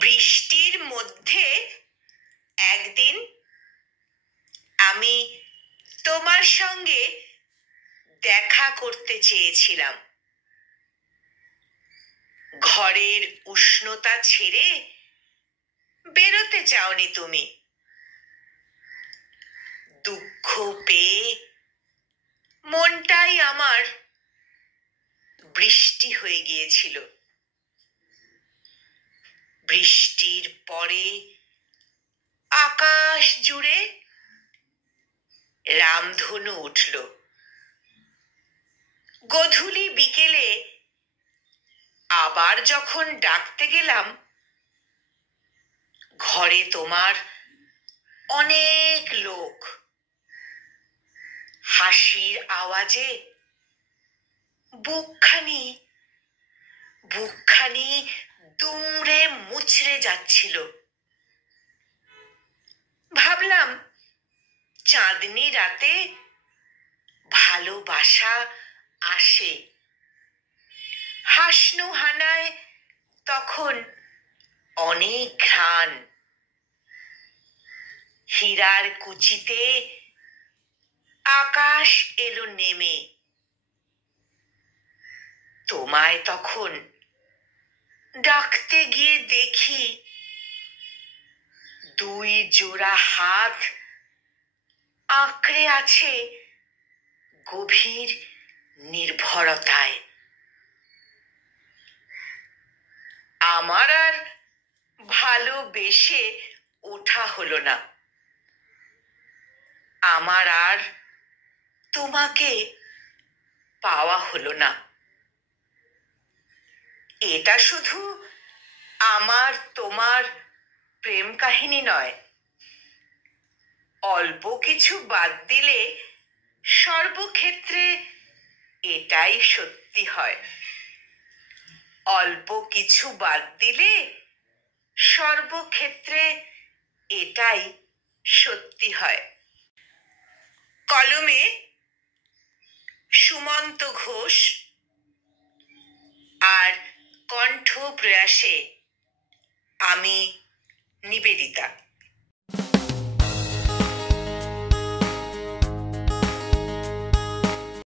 বৃষ্টির মধ্যে একদিন আমি তোমার সঙ্গে দেখা করতে চেয়েছিলাম। ঘরের উষ্ণতা ছেড়ে বেরোতে চাওনি তুমি। দুঃখ পেয়ে মনটাই আমার বৃষ্টি হয়ে গিয়েছিল। বৃষ্টির পরে আকাশ জুড়ে রামধনু উঠল। গোধূলি বিকেলে আবার যখন ডাকতে গেলাম, ঘরে তোমার অনেক লোক। হাসির আওয়াজে বুকখানি দুমড়ে মুচড়ে যাচ্ছিল। ভাবলাম চাঁদনি রাতে ভালোবাসা আসে। হাসনু হানায় তখন অনেক ঘ্রাণ। হীরার কুচিতে আকাশ এলো নেমে। তোমায় তখন ডাকতে গিয়ে দেখি দুই জোড়া হাত আঁকড়ে আছে গভীর নির্ভরতায়। আমার আর ভালোবেসে ওঠা হলো না। আমার আর তোমাকে পাওয়া হলো না। এটা শুধু আমার তোমার প্রেম কাহিনী নয়। অল্প কিছু বাদ দিলে সর্বক্ষেত্রে এটাই সত্যি হয়। অল্প কিছু বাদ দিলে সর্বক্ষেত্রে এটাই সত্যি হয়। কলমে সুমন্ত ঘোষ আর কণ্ঠ প্রয়াসে আমি নিবেদিতা।